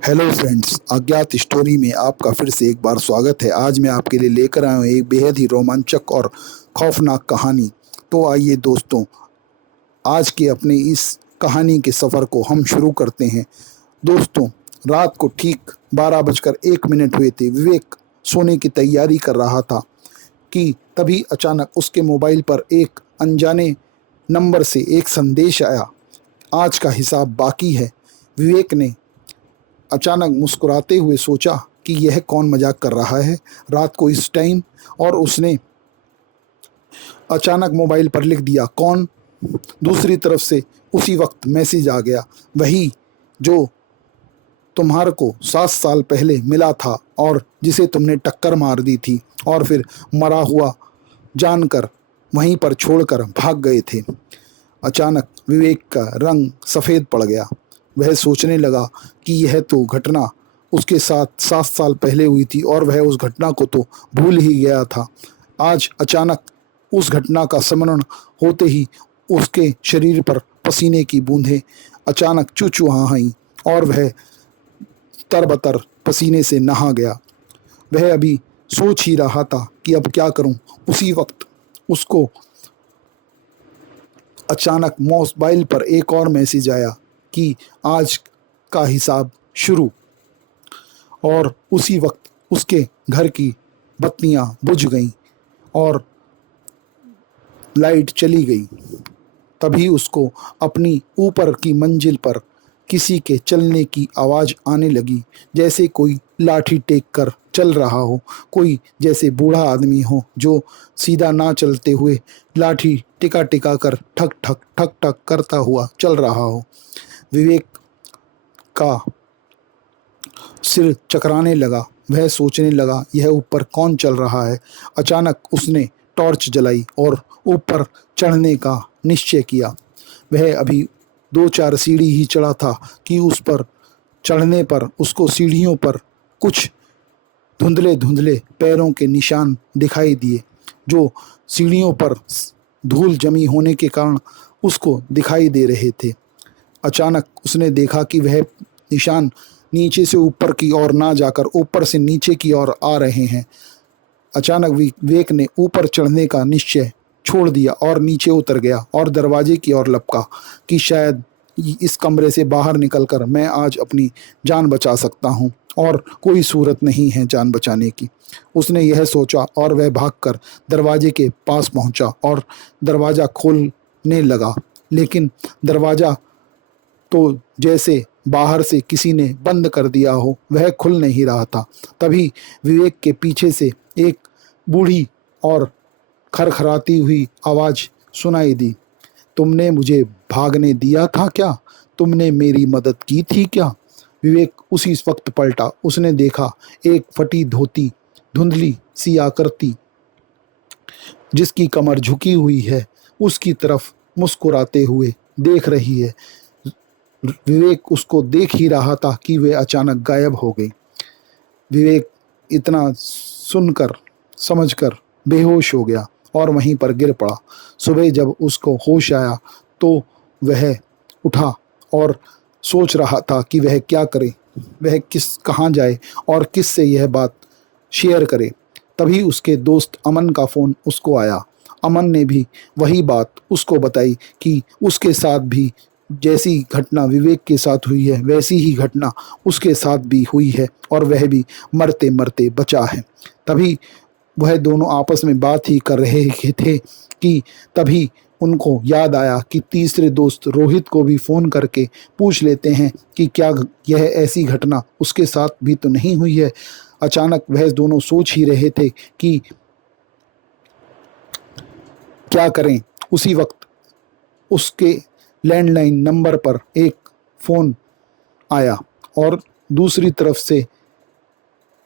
Hello friends, अज्ञात story में आपका फिर से एक बार स्वागत है। आज मैं आपके लिए लेकर आया हूँ एक बेहद ही रोमांचक और खौफनाक कहानी। तो आइए दोस्तों, आज के अपने इस कहानी के सफ़र को हम शुरू करते हैं। दोस्तों, रात को ठीक 12 बजकर 1 मिनट हुए थे। विवेक सोने की तैयारी कर रहा था कि तभी अचानक उसके मोबाइल पर एक अनजाने नंबर से एक संदेश आया। आज का हिसाब बाकी है। विवेक ने अचानक मुस्कुराते हुए सोचा कि यह कौन मजाक कर रहा है रात को इस टाइम। और उसने अचानक मोबाइल पर लिख दिया, कौन। दूसरी तरफ से उसी वक्त मैसेज आ गया, वही जो तुम्हारे को 7 साल पहले मिला था और जिसे तुमने टक्कर मार दी थी और फिर मरा हुआ जानकर वहीं पर छोड़कर भाग गए थे। अचानक विवेक का रंग सफ़ेद पड़ गया। वह सोचने लगा कि यह तो घटना उसके साथ 7 साल पहले हुई थी और वह उस घटना को तो भूल ही गया था। आज अचानक उस घटना का स्मरण होते ही उसके शरीर पर पसीने की बूंदें अचानक चुचुहाई और वह तरबतर पसीने से नहा गया। वह अभी सोच ही रहा था कि अब क्या करूं। उसी वक्त उसको अचानक मोबाइल पर एक और मैसेज आया कि आज का हिसाब शुरू। और उसी वक्त उसके घर की बत्तियां बुझ गईं और लाइट चली गई। तभी उसको अपनी ऊपर की मंजिल पर किसी के चलने की आवाज़ आने लगी, जैसे कोई लाठी टेक कर चल रहा हो, कोई जैसे बूढ़ा आदमी हो जो सीधा ना चलते हुए लाठी टिका टिका कर ठक ठक ठक ठक करता हुआ चल रहा हो। विवेक का सिर चकराने लगा। वह सोचने लगा, यह ऊपर कौन चल रहा है। अचानक उसने टॉर्च जलाई और ऊपर चढ़ने का निश्चय किया। वह अभी 2-4 सीढ़ी ही चढ़ा था कि उस पर चढ़ने पर उसको सीढ़ियों पर कुछ धुंधले धुंधले पैरों के निशान दिखाई दिए, जो सीढ़ियों पर धूल जमी होने के कारण उसको दिखाई दे रहे थे। अचानक उसने देखा कि वह निशान नीचे से ऊपर की ओर ना जाकर ऊपर से नीचे की ओर आ रहे हैं। अचानक विवेक ने ऊपर चढ़ने का निश्चय छोड़ दिया और नीचे उतर गया और दरवाजे की ओर लपका कि शायद इस कमरे से बाहर निकलकर मैं आज अपनी जान बचा सकता हूँ और कोई सूरत नहीं है जान बचाने की। उसने यह सोचा और वह भागकर दरवाजे के पास पहुंचा और दरवाज़ा खोलने लगा, लेकिन दरवाज़ा तो जैसे बाहर से किसी ने बंद कर दिया हो, वह खुल नहीं रहा था। तभी विवेक के पीछे से एक बूढ़ी और खरखराती हुई आवाज़ सुनाई दी, तुमने मुझे भागने दिया था क्या? तुमने मेरी मदद की थी क्या? विवेक उसी वक्त पलटा। उसने देखा एक फटी धोती धुंधली सी आकृति जिसकी कमर झुकी हुई है उसकी तरफ मुस्कुराते हुए देख रही है। विवेक उसको देख ही रहा था कि वे अचानक गायब हो गई। विवेक इतना सुनकर समझकर बेहोश हो गया और वहीं पर गिर पड़ा। सुबह जब उसको होश आया तो वह उठा और सोच रहा था कि वह क्या करे, वह कहाँ जाए और किस से यह बात शेयर करे। तभी उसके दोस्त अमन का फ़ोन उसको आया। अमन ने भी वही बात उसको बताई कि उसके साथ भी जैसी घटना विवेक के साथ हुई है वैसी ही घटना उसके साथ भी हुई है और वह भी मरते मरते बचा है। तभी वह दोनों आपस में बात ही कर रहे थे कि तभी उनको याद आया कि तीसरे दोस्त रोहित को भी फ़ोन करके पूछ लेते हैं कि क्या यह ऐसी घटना उसके साथ भी तो नहीं हुई है। अचानक वह दोनों सोच ही रहे थे कि क्या करें। उसी वक्त उसके लैंडलाइन नंबर पर एक फ़ोन आया और दूसरी तरफ से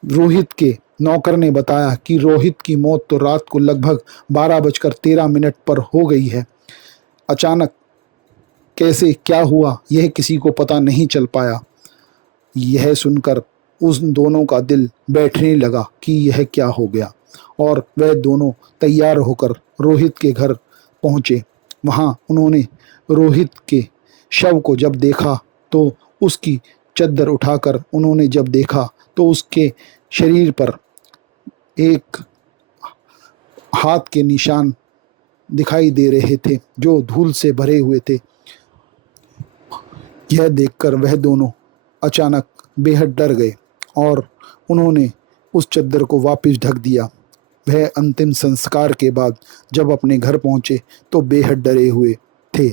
रोहित के नौकर ने बताया कि रोहित की मौत तो रात को लगभग 12 बजकर 13 मिनट पर हो गई है। अचानक कैसे क्या हुआ यह किसी को पता नहीं चल पाया। यह सुनकर उन दोनों का दिल बैठने लगा कि यह क्या हो गया और वह दोनों तैयार होकर रोहित के घर पहुँचे। वहाँ उन्होंने रोहित के शव को जब देखा तो उसकी चद्दर उठाकर उन्होंने जब देखा तो उसके शरीर पर एक हाथ के निशान दिखाई दे रहे थे जो धूल से भरे हुए थे। यह देखकर वह दोनों अचानक बेहद डर गए और उन्होंने उस चद्दर को वापस ढक दिया। वह अंतिम संस्कार के बाद जब अपने घर पहुंचे तो बेहद डरे हुए थे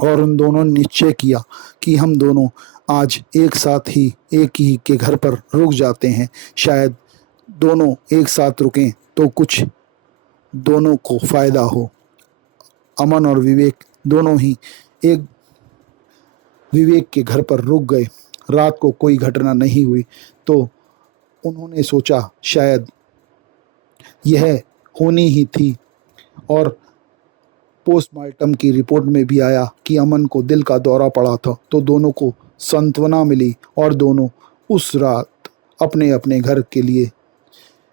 और उन दोनों ने निश्चय किया कि हम दोनों आज एक साथ ही एक ही के घर पर रुक जाते हैं। शायद दोनों एक साथ रुकें तो कुछ दोनों को फ़ायदा हो। अमन और विवेक दोनों ही एक विवेक के घर पर रुक गए। रात को कोई घटना नहीं हुई तो उन्होंने सोचा शायद यह होनी ही थी और पोस्टमार्टम की रिपोर्ट में भी आया कि अमन को दिल का दौरा पड़ा था। तो दोनों को सांत्वना मिली और दोनों उस रात अपने अपने घर के लिए,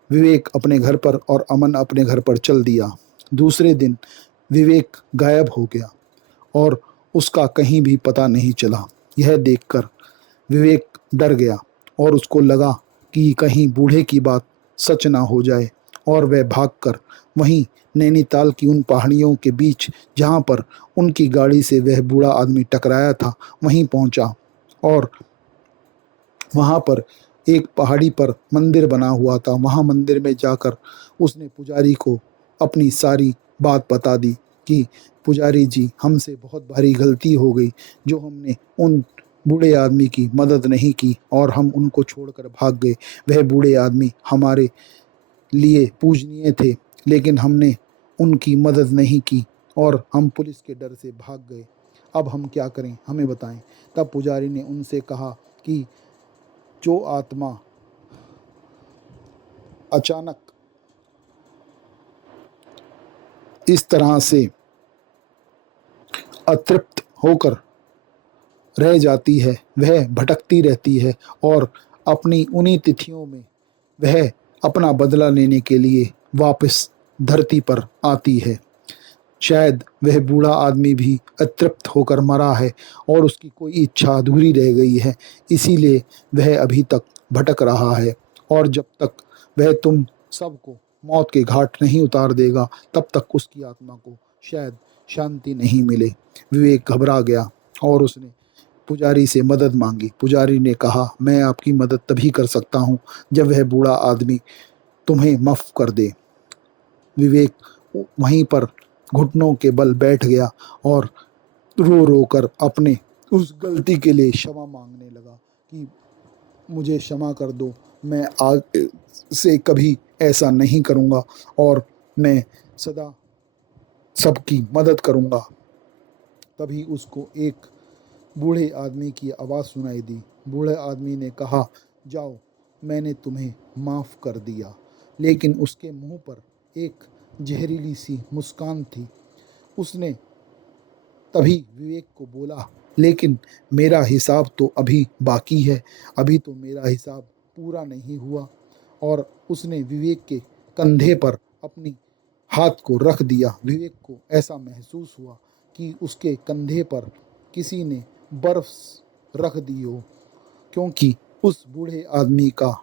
विवेक अपने घर पर और अमन अपने घर पर चल दिया। दूसरे दिन विवेक गायब हो गया और उसका कहीं भी पता नहीं चला। यह देखकर विवेक डर गया और उसको लगा कि कहीं बूढ़े की बात सच ना हो जाए और वह भागकर वहीं नैनीताल की उन पहाड़ियों के बीच जहाँ पर उनकी गाड़ी से वह बूढ़ा आदमी टकराया था वहीं पहुँचा और वहाँ पर एक पहाड़ी पर मंदिर बना हुआ था। वहाँ मंदिर में जाकर उसने पुजारी को अपनी सारी बात बता दी कि पुजारी जी, हमसे बहुत भारी गलती हो गई जो हमने उन बूढ़े आदमी की मदद नहीं की और हम उनको छोड़कर भाग गए। वह बूढ़े आदमी हमारे लिए पूजनीय थे लेकिन हमने उनकी मदद नहीं की और हम पुलिस के डर से भाग गए। अब हम क्या करें, हमें बताएं। तब पुजारी ने उनसे कहा कि जो आत्मा अचानक इस तरह से अतृप्त होकर रह जाती है वह भटकती रहती है और अपनी उन्हीं तिथियों में वह अपना बदला लेने के लिए वापस धरती पर आती है। शायद वह बूढ़ा आदमी भी अतृप्त होकर मरा है और उसकी कोई इच्छा अधूरी रह गई है, इसीलिए वह अभी तक भटक रहा है और जब तक वह तुम सबको मौत के घाट नहीं उतार देगा तब तक उसकी आत्मा को शायद शांति नहीं मिले। विवेक घबरा गया और उसने पुजारी से मदद मांगी। पुजारी ने कहा, मैं आपकी मदद तभी कर सकता हूँ जब वह बूढ़ा आदमी तुम्हें माफ़ कर दे। विवेक वहीं पर घुटनों के बल बैठ गया और रो रो कर अपने उस गलती के लिए क्षमा मांगने लगा कि मुझे क्षमा कर दो, मैं आगे से कभी ऐसा नहीं करूँगा और मैं सदा सबकी मदद करूँगा। तभी उसको एक बूढ़े आदमी की आवाज़ सुनाई दी। बूढ़े आदमी ने कहा, जाओ, मैंने तुम्हें माफ़ कर दिया। लेकिन उसके मुंह पर एक जहरीली सी मुस्कान थी। उसने तभी विवेक को बोला, लेकिन मेरा हिसाब तो अभी बाकी है, अभी तो मेरा हिसाब पूरा नहीं हुआ। और उसने विवेक के कंधे पर अपनी हाथ को रख दिया। विवेक को ऐसा महसूस हुआ कि उसके कंधे पर किसी ने बर्फ रख दी हो, क्योंकि उस बूढ़े आदमी का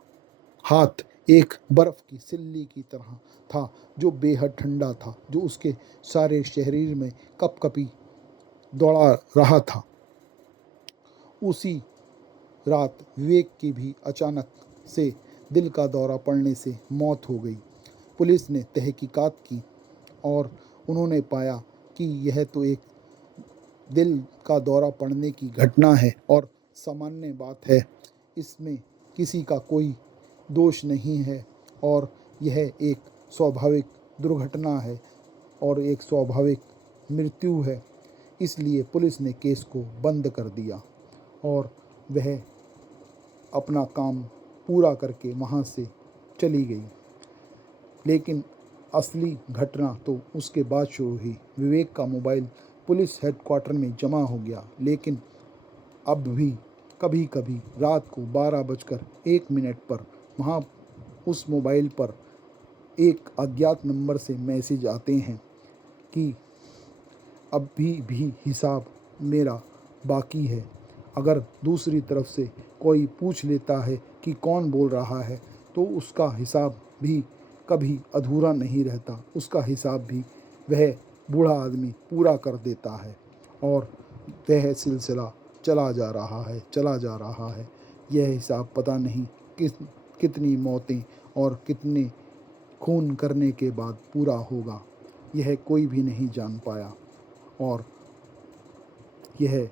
हाथ एक बर्फ की सिल्ली की तरह था जो बेहद ठंडा था, जो उसके सारे शरीर में कपकपी दौड़ा रहा था। उसी रात विवेक की भी अचानक से दिल का दौरा पड़ने से मौत हो गई। पुलिस ने तहकीकात की और उन्होंने पाया कि यह तो एक दिल का दौरा पड़ने की घटना है और सामान्य बात है, इसमें किसी का कोई दोष नहीं है और यह एक स्वाभाविक दुर्घटना है और एक स्वाभाविक मृत्यु है। इसलिए पुलिस ने केस को बंद कर दिया और वह अपना काम पूरा करके वहाँ से चली गई। लेकिन असली घटना तो उसके बाद शुरू हुई। विवेक का मोबाइल पुलिस हेडक्वार्टर में जमा हो गया, लेकिन अब भी कभी कभी रात को 12:01 पर वहाँ उस मोबाइल पर एक अज्ञात नंबर से मैसेज आते हैं कि अभी भी हिसाब मेरा बाकी है, अगर दूसरी तरफ से कोई पूछ लेता है कि कौन बोल रहा है, तो उसका हिसाब भी कभी अधूरा नहीं रहता, उसका हिसाब भी वह बूढ़ा आदमी पूरा कर देता है। और वह सिलसिला चला जा रहा है, चला जा रहा है। यह हिसाब पता नहीं कितनी मौतें और कितने खून करने के बाद पूरा होगा, यह कोई भी नहीं जान पाया। और यह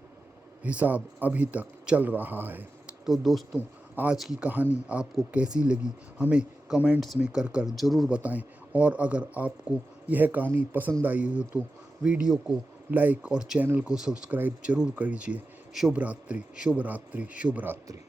हिसाब अभी तक चल रहा है। तो दोस्तों, आज की कहानी आपको कैसी लगी हमें कमेंट्स में कर ज़रूर बताएं। और अगर आपको यह कहानी पसंद आई हो तो वीडियो को लाइक और चैनल को सब्सक्राइब ज़रूर कीजिए। शुभ रात्रि, शुभ रात्रि, शुभ रात्रि।